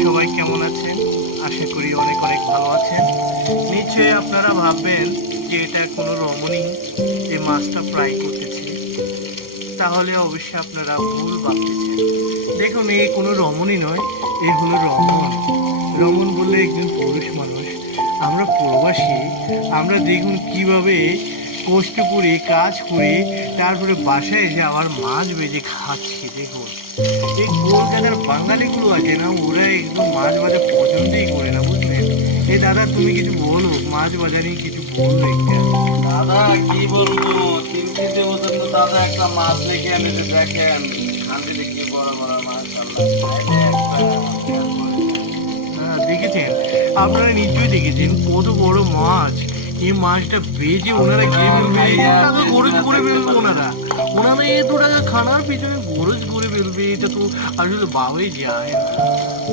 সবাই কেমন আছেন? আশা করি অনেক অনেক ভালো আছেন। নিশ্চয়ই আপনারা ভাববেন যে এটা কোনো রমণী এই মাছটা ফ্রাই করতেছে, তাহলে অবশ্যই আপনারা ভুল ভাবতেছেন। দেখুন, এই কোনো রমণী নয়, এই হলো রমণ। রমণ বললে একজন পুরুষ মানুষ। আমরা প্রবাসী, আমরা দেখুন কিভাবে কষ্ট করে কাজ করে তারপরে বাসায় এসে আবার মাছ ভেজে খাচ্ছি। দেখুন, এই কলকাতার বাঙালিগুলো আছে না, ওরা একদম মাছ ভাজা পছন্দই করে না, বুঝলেন? এই দাদা, তুমি কিছু বলো, মাছ ভাজা নিয়ে কিছু বলো একটা। দাদা কি বলবো, 3 কেজি ওজন তো দাদা একটা মাছ লেগে এনেছে, দেখেন হান্ডিতে কি বড় বড় মাছ। হ্যাঁ, দেখেছেন, আপনারা নিশ্চয়ই দেখেছেন কত বড় মাছ। এই মাছটা বেজে ওনারা খেয়ে ফেলবে, টাকা খরচ করে ফেলবে ওনারা। ওনারা এত টাকা খানার পিছনে খরচ করে ফেলবে, এটা তো আসলে ভাবাই যায় না।